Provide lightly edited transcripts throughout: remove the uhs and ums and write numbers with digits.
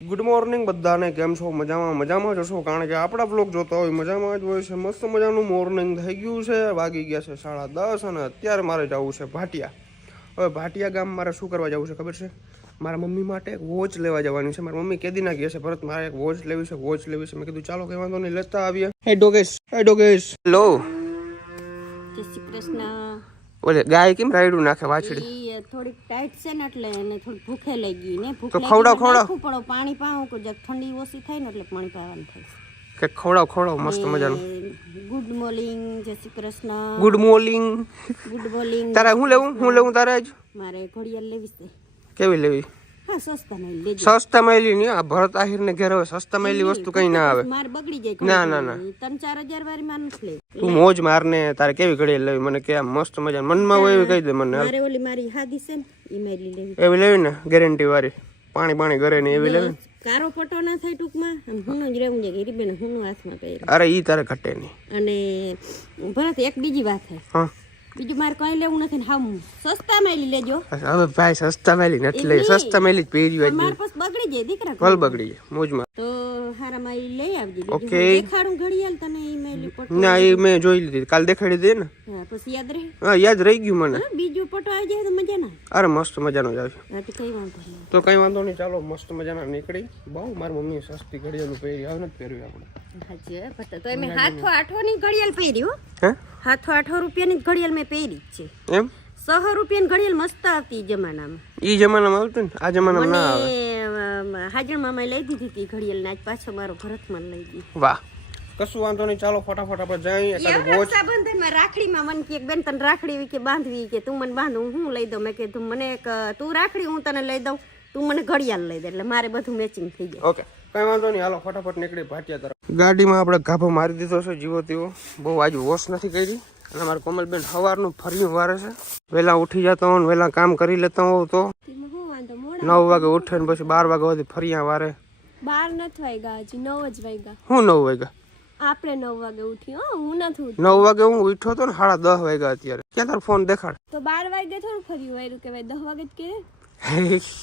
Good morning બધાને, કેમ છો? મજામાં જ હશો, કારણ કે આપણા બ્લોગ જોતા હોય મજામાં જ હોય છે. મસ્ત મજાનું મોર્નિંગ થઈ ગયું છે, વાગી ગયા છે 10:30 અને અત્યારે મારે જવું છે ભાટિયા. હવે ભાટિયા ગામ મારે શું કરવા જવું છે ખબર છે? મારા મમ્મી માટે એક વોચ લેવા જવાની છે. મારી મમ્મી કેદીના કહે છે ભરત મારે એક વોચ લેવી છે. મેં કીધું ચાલો કઈ વાંધો નહીં, લેતા આવીએ. હે ડોગેશ લો. જય શ્રી કૃષ્ણ. ઓલે ગાય કેમ રાયડું નાખે વાછડી? થોડીક ટાઈટ છે ને એટલે એને થોડી ભૂખે લાગી ને તો ખવડાવ પડો પાણી પાવું કે જક ઠંડી ઓછી થાય ને એટલે પાણી પાવાનું થાય કે ખવડાવ મસ્ત મજાનું. ગુડ મોર્નિંગ, જય શ્રી કૃષ્ણ. Good morning. તારે હું લેવું તારે આજ? મારે ઘડિયાળ લેવી છે. કેવી લેવી? હા, સસ્તામાં લેજો. સસ્તામાં લેવી નહીં. આ ભરત આહિર ને ઘેર હવે સસ્તામાં લેવી વસ્તુ કઈ ના આવે. મારે બગડી જાય. ના 3-4 હજાર વાળી માં નથી લે. તું મોજ મારને. તારે કેવી ઘડિયાળ લેવી મને કે મસ્ત મજા મનમાં હોય એવી કહી દે મને. મારે ઓલી મારી હાદી છે ને ઈ મેલી લેવી. એવી લેવી ને ગેરંટી વાળી, પાણી ઘરે ને એવી લેવી. કારો પટો ના થાય ટૂંકમાં. હું જ રહેવું છે રીબેન, હું હાથમાં પહેર. અરે ઈ તારે ઘટે નહીં. અને ભરત એક બીજી વાત છે. હા, બીજું મારે કઈ લેવું નથી. હા, સસ્તા મેલી લેજો. હવે ભાઈ સસ્તા મેલી નથી લઈ, સસ્તા મેલી જ પહેરી હોય. મારે પાસ બગડી જાય દીકરા. ભલ બગડી જાય મોજમાં. તો હારા માં લઈ આવજે. ઓકે. દેખાડું ઘડિયાળ તને ઈ મેલી પટો. ના એ મેં જોઈ લીધી, કાલ દેખાડી દે ને. હા, પછી યાદ રહે. હા, યાદ રહી ગયું મને. બીજું પટો આવી જાય તો મજા ના. અરે મસ્ત મજાનો જ આવશે. હા, તો કઈ વાંધો નહીં. તો કઈ વાંધો નહીં, ચાલો મસ્ત મજાના નીકળી. બહુ મારી મમ્મી સસ્તી ઘડિયાળ પહેરી, હવે નથી પહેરવી આપણે. હાજી પટો તો મેં 708 ની ઘડિયાળ પહેરી હો. હે 708 રૂપિયાની ઘડિયાળ મેં પહેરી જ છે. એમ 100 રૂપિયાની ઘડિયાળ મસ્ત આવતી જમાનામાં. ઈ જમાનામાં આવતું ને, આ જમાનામાં ના આવે. મને હાજર મામા લઈ દીધી હતી ઘડિયાળ ને આજ પાછો મારો ભરતમાં લઈ દીધી. વાહ, કશું વાંધો નહીં, ચાલો ફટાફટ આપણે જઈએ. રક્ષાબંધનમાં રાખડીમાં મને કે બેન તને રાખડી કે બાંધવી કે તું મને બાંધું, હું લઈ દઉં. મેં કીધું મને તું રાખડી હું તને લઈ દઉં, તું મને ઘડિયાળ લઈ દે, એટલે મારે બધું મેચિંગ થઈ જાય. ઓકે, કઈ વાંધો નહીં, હાલો ફટાફટ નીકળી ભાટિયા તરફ. ગાડીમાં આપણે ગાભો મારી દીધો છે જીવો તેવો. બહુ આજે વોશ નથી કરી. અને અમારે કોમલબેન સવારનું ફર્યું વારે છે. વહેલા ઉઠી જતા હોઉં, વહેલા કામ કરી લેતા હોઉં તો 9 વાગે ઉઠે ને પછી 12 વાગ્યા સુધી ફર્યા વારે. 12 નથી વાગ્યા, હજી 9 જ વાગ્યા. હું 9 વાગ્યા? આપણે 9 વાગે ઉઠી. હું નથી ઉઠી. 9 વાગે હું ઉઠ્યો તો ને, 10:30 વાગ્યા અત્યારે. ક્યાં તારો ફોન દેખાડ? તો 12 વાગે થોડું ફર્યું વાયરું કે 10 વાગે જ કે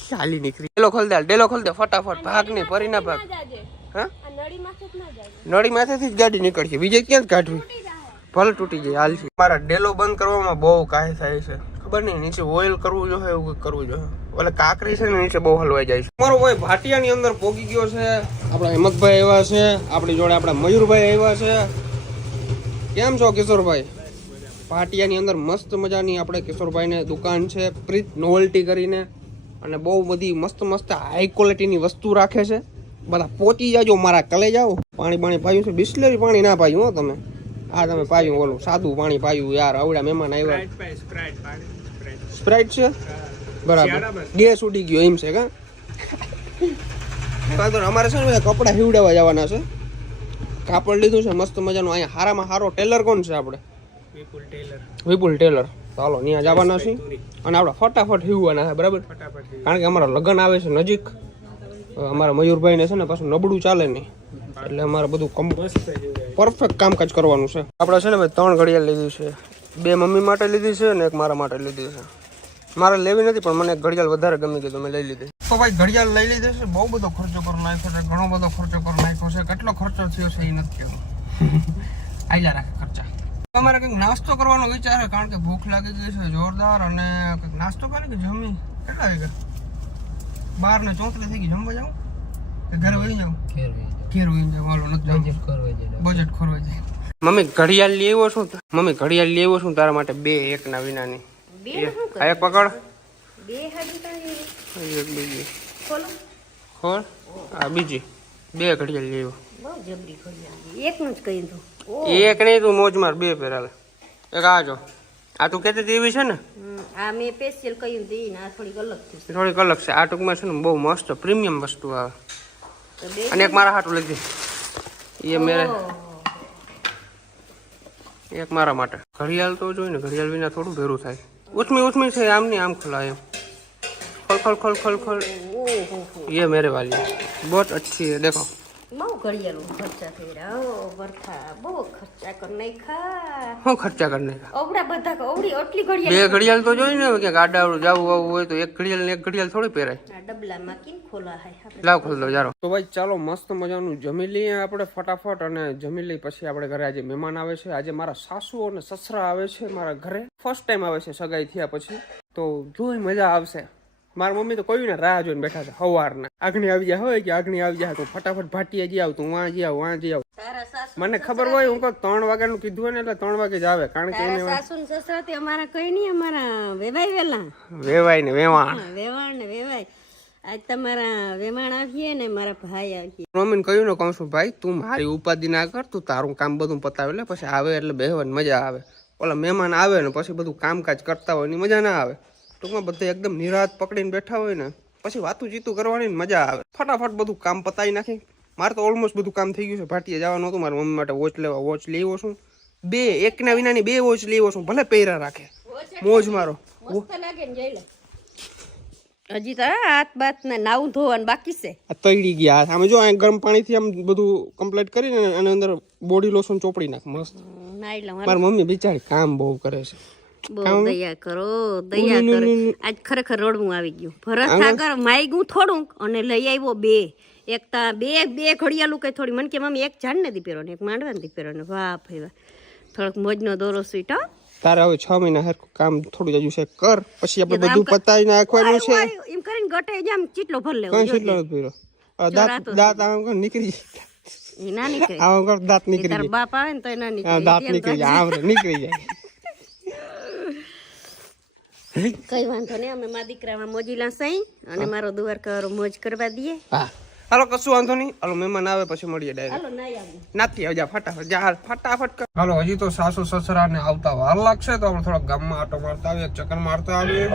ચાલી નીકળી. ડેલો ખોલ દે ફટાફટ, ભાગ નહીં ફરી ના ભાગ. હા, નળી માથે જ ના જાય. નળી માથેથી જ ગાડી નીકળશે, બીજે ક્યાં જ કાઢવી? ભલે તૂટી જાય હાલ છે. મારા ડેલો બંધ કરવામાં બહુ કાય થાય છે, ખબર નહીં. નીચે ઓઇલ કરવું જોઈએ, એવું કરવું જોઈએ. ઓલે કાકરી છે ને નીચે બહુ હલવાઈ જાય છે. મારો ભાઈ ભાટિયાની અંદર પોગી ગયો છે. આપણા હેમંતભાઈ આવ્યા છે, આપણી જોડે આપણા મયુરભાઈ આવ્યા છે. કેમ છો કિશોરભાઈ? ભાટિયાની અંદર મસ્ત મજાની આપણે કિશોરભાઈને દુકાન છે, પ્રીત નોવેલ્ટી કરીને, અને બહુ બધી મસ્ત હાઈ ક્વોલિટીની વસ્તુ રાખે છે. બધા પહોંચી જાજો, મારા કલે જાઓ. પાણી પાયું છે, બિસ્લેરી પાણી ના પાયું હો તમે. આ તમે પાયું ઓલું સાદું પાણી પાયું યાર. આવડા મહેમાન આવ્યા. સ્પ્રાઇટ છે બરાબર. ગેસ ઉડી ગયો એમ છે કા? અમારે છે ને કપડા હીવડાવવા જવાના છે. કાપડ લીધું છે મસ્ત મજાનું. અહીંયા હારામાં હારો ટેલર કોણ છે આપણે? વિપુલ ટેલર. ચાલો ત્યાં જવાના છે અને આપણે ફટાફટ હીવવાના છે બરાબર, કારણ કે અમારા લગ્ન આવે છે નજીક. અમારા મયુરભાઈ ને છે ને પાછું નબળું ચાલે નહીં, એટલે અમારે બધું પરફેક્ટ કામકાજ કરવાનું છે. આપણે છે ને ભાઈ 3 ઘડિયાળ લીધી છે. 2 મમ્મી માટે લીધી છે અને 1 મારા માટે લીધી છે. મારે લેવી નથી પણ મને ઘડિયાળ વધારે ગમી ગઈ તો મેં લઈ લીધી. તો ભાઈ ઘડિયાળ લઈ લીધી છે. બહુ બધો ખર્ચો કરી નાખ્યો છે, ઘણો બધો ખર્ચો કરી નાખ્યો છે. કેટલો ખર્ચો થયો છે એ નથી કહેતો. આયલા રાખે ખર્ચા. અમારે કંઈક નાસ્તો કરવાનો વિચાર છે, કારણ કે ભૂખ લાગી ગઈ છે જોરદાર. અને કંઈક નાસ્તો કરે કે જમી. કેટલા વાગ્યા? 12:34 થઈ ગઈ. જમવા જાઉં કે ઘરે વહી જાઉં? ઘેર વહી જાઉં. હાલો નથી બજેટ ખોરવાઈ જાય. મમ્મી ઘડિયાળ લઈ આવ્યો છું તારા માટે. 2 1 વિનાની. એક પકડ. 2 હાડી એક બીજી ખોલો. ખોલ. આ બીજી 2 ઘડિયાળ લઈ આવ્યો. બહુ જબરી ઘડિયાળ. એકનું જ કહી દઉં. એક નહીં, તું મોજ માર. 2 પહેરાલે. એક આ જો. આ તું કહેતી હતી એવી છે ને? આ મેં સ્પેશિયલ કહ્યું હતી ને આ થોડીક અલગ છે. થોડીક અલગ છે. આ ટૂંકમાં છે ને બહુ મસ્ત પ્રીમિયમ વસ્તુ આવે. અને એક મારા હાટું લઈ દે. એ મેરે એક મારા માટે. ઘડિયાળ તો જોઈ ને, ઘડિયાળ વિના થોડું ભેરું થાય. ઉઠમી છે, આમ નહીં આમ ખોલાય એમ. ખોલ. ये मेरे वाली बहुत अच्छी है, देखो બહુ ઘડિયાળું ખર્ચા થઈ રહ્યા ઓ બરખા બહુ ખર્ચા કરી નાખ્યા શું ખર્ચા કરી નાખ્યા અવડા બધા અવડી આટલી બે ઘડિયાળ ઘડિયાળ તો જોઈ ને કે ગાડાવાળું જવું આવું હોય તો એક ઘડિયાળ ને એક ઘડિયાળ થોડી પહેરાય આ ડબલામાં કેમ ખોલા હે આપણે લાવ ખોલ દો જારો તો ભાઈ ચાલો મસ્ત મજાનું જમી લઈએ આપણે ફટાફટ અને જમી લઈ પછી આપણે ઘરે આજે મહેમાન આવે છે આજે મારા સાસુ અને સસરા આવે છે મારા ઘરે ફર્સ્ટ ટાઈમ આવે છે સગાઈ થયા પછી તો જોઈ મજા આવશે મારા મમ્મી તો કોઈ ને રાહ જોઈને બેઠા છે સવારના આગણી આવી જાય હોય કે આગણી આવી જાય તો ફટાફટ ભાટીએ જી આવતું વાં જી આવ તારા સાસુ મને ખબર હોય હું કહું 3 વાગ્યાનું કીધું હોય ને એટલે 3 વાગે જ આવે કારણ કે તારા એને સાસુ ને સસરા તે અમારા કઈ નહીં અમારા વેવાય વેલા વેવાય ને વેવાણ વેવાણ ને વેવાય આજ તમારા વેવાણ આવીએ ને મારા ભાઈ આવીએ મમ્મીને કહ્યું ને કહું છું ભાઈ તું મારી ઉપાધિ ના કર તું તારું કામ બધું પતાવે એટલે પછી આવે એટલે બેહવાની મજા આવે ઓલા મહેમાન આવે ને પછી બધું કામકાજ કરતા હોય એની મજા ના આવે ટૂંકમાં બધા એકદમ નિરાત પકડીને બેઠા હોય ને પછી વાતું ચીતું કરવાની મજા આવે ફટાફટ બધું કામ પતાવી નાખી મારે તો ઓલમોસ્ટ બધું કામ થઈ ગયું છે ભાટીએ જવાનું હતું મારા મમ્મી માટે વોચ લેવા વોચ લેવો છું બે એકના વિનાની 2 વોચ લેવો છું ભલે પહેરા રાખે મોજ મારો મસ્ત લાગે ને જોઈ લે હજી તો હાથ બાત ને નાવું ધોવાનું બાકી છે આ તળી ગયા આમે જો આ ગરમ પાણીથી આમ બધું કમ્પ્લીટ કરીને અને અંદર બોડી લોશન ચોપડી નાખ મસ્ત નાઈ લઉં મારી મમ્મી બિચારી કામ બહુ કરે છે બહુ દયા કરો આજ ખરેખર રડવું આવી ગયું ભરત સાગર માયગું થોડુંક અને લઈ આવ્યો 2 એક તા બે ઘડિયાળું કઈ થોડી મને કે મમ્મી એક ઝાડ નથી પહેરો ને એક માંડવા નથી પહેરો ને વાહ ભાઈ વાહ થોડોક મોજનો દોરો સ્વીટ હો તારે હવે 6 મહિના હરખું કામ થોડું જજુ છે કર પછી આપણે બધું પતાવી નાખવાનું છે એમ કરીને ગટે જામ ચીટલો ભર લેવો કઈ કેટલો પીરો દાંત આમ કર નીકળી એ ના નીકળે આમ કર દાંત નીકળી તાર બાપ આવે ને તો એ ના નીકળે દાંત નીકળી જાય આમ નીકળી જાય કઈ વાંધો નહીં અમે મારા દીકરામાં મોજીલા સહી અને મારો દ્વારકા મોજ કરવા દઈએ હા હાલો કશું વાંધો નહીં હાલો મહેમાન આવે પછી મળીએ ડાયરેક્ટ હાલો નાઈ આવું નાથી આવજા ફટાફટ જા ફટાફટ કર હાલો હજી તો સાસુ સસરા ને આવતા વાર લાગશે તો આપણે થોડા ગામમાં આટો મારતા આવીએ ચક્કર મારતા આવીએ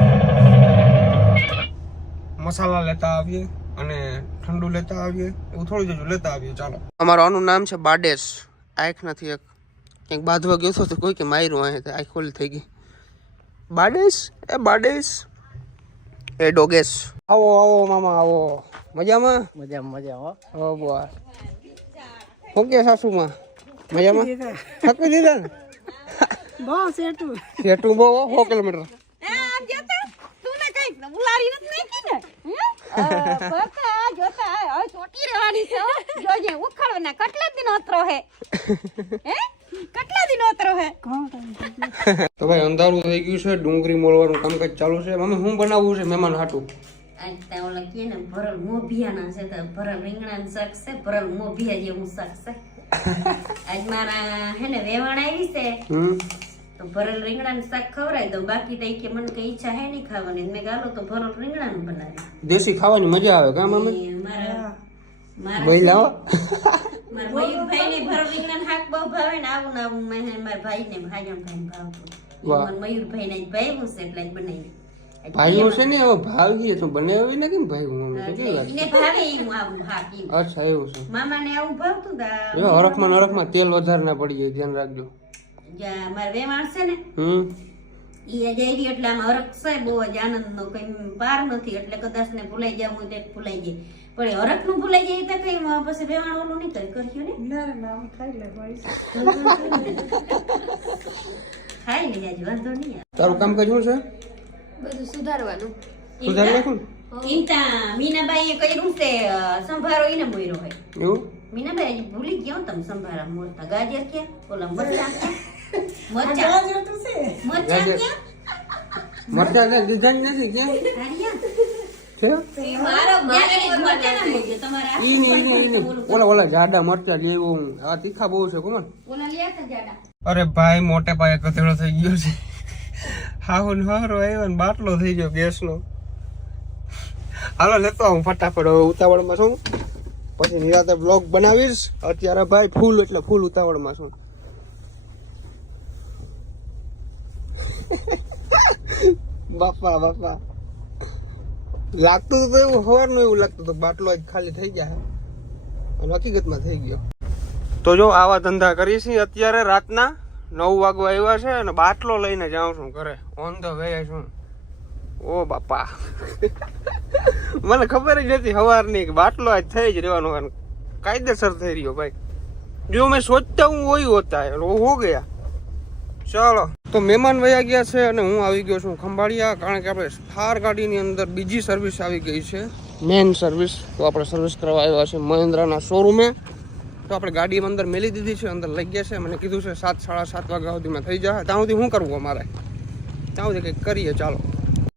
મસાલા લેતા આવીએ અને ઠંડુ લેતા આવીએ એવું થોડું જજુ લેતા આવીએ ચાલો અમારું આનું નામ છે બાડેશ આંખ નથી એક કંઈક બાંધવા ગયો હતો તો કોઈ કે માર્યું અહીં આંખ ખોલી થઈ ગઈ બાડેશ એ ડોગેશ આવો આવો મામા આવો મજામાં મજા હો બોલ હું કે સાસુમાં મજામાં થકી દીધા ને બહુ સેટું બહુ 100 કિલોમીટર તું ને કઈ ઉલારી નથી નાખી ને જોતા હવે ચોટી રહેવાની છે જોજે ઉખાડવાના કેટલા દિન ઓતરો હે કેટલા દિન ઓતરો હે તો ભાઈ અંધારું થઈ ગયું છે ડુંગળી મોળવાનું કામકાજ ચાલુ છે મમ્મી હું બનાવવું છે મહેમાન હાટું આજ તા ઓલા કે ને ભરલ મોભિયાના છે તો ભરલ રીંગણાનું શાક છે ભરલ મોભિયા જેવું શાક છે આજ મારા હે ને વેવાણ આવી છે તો ભરલ રીંગણાનું શાક ખવડાવી દઉં બાકી તો કે મને કઈ ઈચ્છા હે નહીં ખાવાની મેં ગાલો તો ભરલ રીંગણાનું બનાવી દેશી ખાવાની મજા આવે કા મમ્મી મારા ભાઈ લાવો મારા મયુરભાઈ ને ભરલ રીંગણાનું શાક બહુ ભાવે ને આવું ને આવું મેં મારા ભાઈ ને ભાઈઓને ભાવતું મને મયુરભાઈ ને ભાવ્યું છે એટલે જ બનાવી ભાઈઓ છે ને હવે ભાવી તો બનાવી ને કેમ ભાઈ મમ્મી તો કેવી વાત એને ભાવે એવું આવું હા કેમ અચ્છા એવું છે મામા ને આવું ભાવતું દા જો હરખમાં તેલ વધારે ના પડી જાય ધ્યાન રાખજો મારે વેવાણ છે ને ઈ જઈ એટલે આમ હરખ છે બહુ જ આનંદ નો કઈ પાર નથી એટલે કદાચ ને ભૂલાઈ જાવ હું તે ભૂલાઈ જાય પણ હરખ નું ભૂલાઈ જાય તો કઈ પછી વેવાણ ઓલું નહીં કર્યું ને ખાઈ લે આજે વાંધો નહીં તારું કામ કજું છે બધું સુધારવાનું સુધારી નાખું ચિંતા મીનાબાઈએ કર્યું છે સંભારો એને મોયરો હોય એવું મીનાબાઈ હજી ભૂલી ગયા તમે સંભારા મોરતા ગાજર ક્યાં ઓલા મરચાં ક્યાં મરચાં ક્યાં મરચા ને દીધા નથી ક્યાં છે મારો મરચાં ના મોજે તમારા ઈ ઓલા જાડા મરચા લેવો આ તીખા બહુ છે કોણ ઓલા લ્યા તા જાડા અરે ભાઈ મોટે પાયે કથેડો થઈ ગયો છે હાહુ હારો આવ્યો ને બાટલો થઈ ગયો ગેસનો હાલો લેતો હું ફટાફટ હવે ઉતાવળમાં છું પછી નિરાતે બ્લોગ બનાવીશ અત્યારે ભાઈ ફૂલ એટલે ફૂલ ઉતાવળમાં છું બાપા લાગતું તો એવું સવારનું એવું લાગતું તો બાટલો જ ખાલી થઈ ગયા અને હકીકતમાં થઈ ગયો તો જો આવા ધંધા કરી છે અત્યારે રાતના 9 વાગવા આવ્યા છે અને બાટલો લઈને જાઉં છું ઘરે ઓન ધ વે છું ઓ બાપા મને ખબર જ નથી સવારની કે બાટલો આજ થઈ જ રહેવાનો કાયદેસર થઈ રહ્યો ભાઈ. જો મેં સોચતા હું વही હોતા है वो हो गया. ચાલો તો મહેમાન વયા ગયા છે અને હું આવી ગયો છું ખંભાળિયા, કારણ કે આપણે થાર ગાડીની અંદર બીજી સર્વિસ આવી ગઈ છે, મેન સર્વિસ. તો આપણે સર્વિસ કરવા આવ્યા છે મહિન્દ્રાના શોરૂમે. તો આપણે ગાડી અંદર મેલી દીધી છે, અંદર લઈ ગયા છે. મને કીધું છે 7 સાડા 7 વાગ્યા સુધીમાં થઈ જાય. ત્યાં સુધી શું કરવું અમારે, ત્યાં સુધી કંઈક કરીએ. ચાલો.